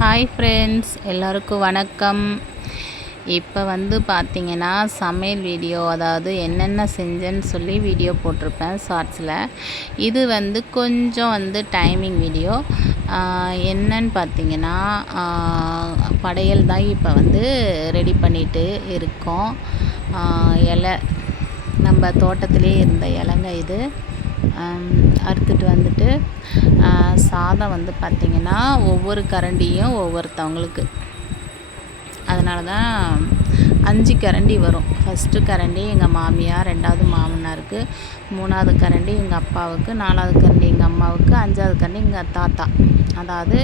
Hi friends எல்லோருக்கும் வணக்கம். இப்போ வந்து பார்த்திங்கன்னா சமையல் வீடியோ அதாவது என்னென்ன செஞ்சேன்னு சொல்லி வீடியோ போட்டிருப்பேன் ஷார்ட்ஸில் இது வந்து கொஞ்சம் வந்து டைமிங் வீடியோ என்னன்னு பார்த்திங்கன்னா படையல் தான் இப்போ வந்து ரெடி பண்ணிட்டு இருக்கோம். இலை. நம்ம தோட்டத்திலே இருந்த இலைங்க இது. அறுத்துட்டு வந்துட்டு சாதம் வந்து பார்த்திங்கன்னா ஒவ்வொரு கரண்டியும் ஒவ்வொருத்தவங்களுக்கு. அதனால தான் அஞ்சு கரண்டி வரும். ஃபஸ்ட்டு கரண்டி எங்கள் மாமியார் ரெண்டாவது மாமனாருக்கு மூணாவது கரண்டி எங்கள் அப்பாவுக்கு நாலாவது கரண்டி எங்கள் அம்மாவுக்கு அஞ்சாவது கரண்டி எங்கள் தாத்தா. அதாவது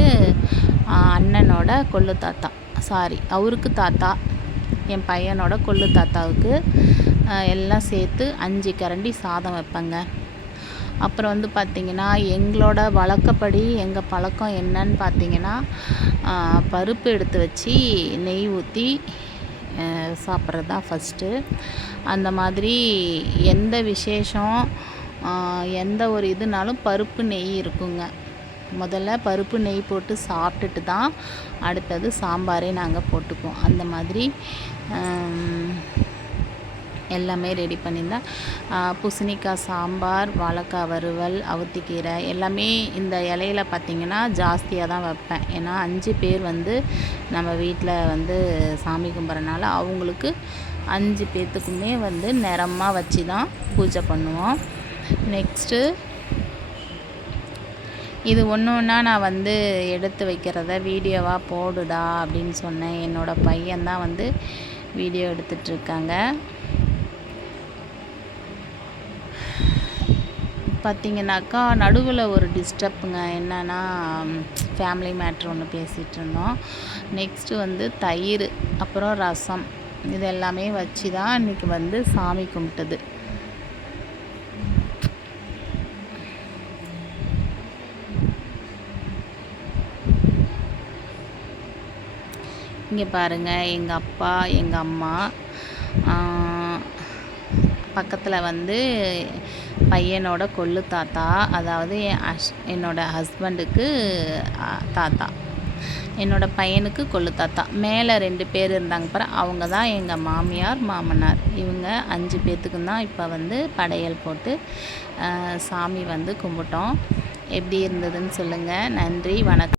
அண்ணனோட கொள்ளு தாத்தா. சாரி அவருக்கு தாத்தா. என் பையனோட கொள்ளு தாத்தாவுக்கு எல்லாம் சேர்த்து அஞ்சு கரண்டி சாதம் வைப்பேங்க. அப்புறம் வந்து பார்த்திங்கன்னா எங்களோட வழக்கப்படி எங்கள் பழக்கம் என்னன்னு பார்த்திங்கன்னா பருப்பு எடுத்து வச்சு நெய் ஊற்றி சாப்பிட்றது தான் ஃபஸ்ட்டு அந்த மாதிரி எந்த விசேஷம் எந்த ஒரு இதுனாலும் பருப்பு நெய் இருக்குங்க. முதல்ல பருப்பு நெய் போட்டு சாப்பிட்டுட்டு தான் அடுத்தது சாம்பாரே நாங்கள் போட்டுக்குவோம். அந்த மாதிரி எல்லாமே ரெடி பண்ணியிருந்தேன் பூசணிக்காய் சாம்பார் வாழைக்காய் வறுவல் அவுத்திக்கீரை எல்லாமே இந்த இலையில பார்த்திங்கன்னா ஜாஸ்தியாக தான் வைப்பேன். ஏன்னா அஞ்சு பேர் வந்து நம்ம வீட்டில் வந்து சாமி கும்பிட்றனால அவங்களுக்கு அஞ்சு பேர்த்துக்குமே வந்து நிறமாக வச்சு தான் பூஜை பண்ணுவோம். நெக்ஸ்ட்டு இது ஒன்று ஒன்றா நான் வந்து எடுத்து வைக்கிறத வீடியோவாக போடுடா அப்படின்னு சொன்னேன். என்னோடய பையன்தான் வந்து வீடியோ எடுத்துகிட்ருக்காங்க பார்த்திங்கனாக்கா நடுவில் ஒரு டிஸ்டர்ப்புங்க என்னென்னா ஃபேமிலி மேட்ரு ஒன்று பேசிகிட்டு இருந்தோம். நெக்ஸ்ட்டு வந்து தயிர் அப்புறம் ரசம். இது எல்லாமே வச்சு தான் இன்றைக்கி வந்து சாமி கும்பிட்டது. இங்கே பாருங்கள் எங்கள் அப்பா எங்கள் அம்மா பக்கத்தில் வந்து பையனோட கொள்ளு தாத்தா அதாவது என் ஹஸ் என்னோடய ஹஸ்பண்டுக்கு தாத்தா. என்னோடய பையனுக்கு கொள்ளு தாத்தா. மேலே ரெண்டு பேர் இருந்தாங்க பாரு அவங்க தான் எங்கள் மாமியார் மாமனார். இவங்க அஞ்சு பேர்த்துக்கும் தான் இப்போ வந்து படையல் போட்டு சாமி வந்து கும்பிட்டோம். எப்படி இருந்ததுன்னு சொல்லுங்கள் நன்றி வணக்கம்.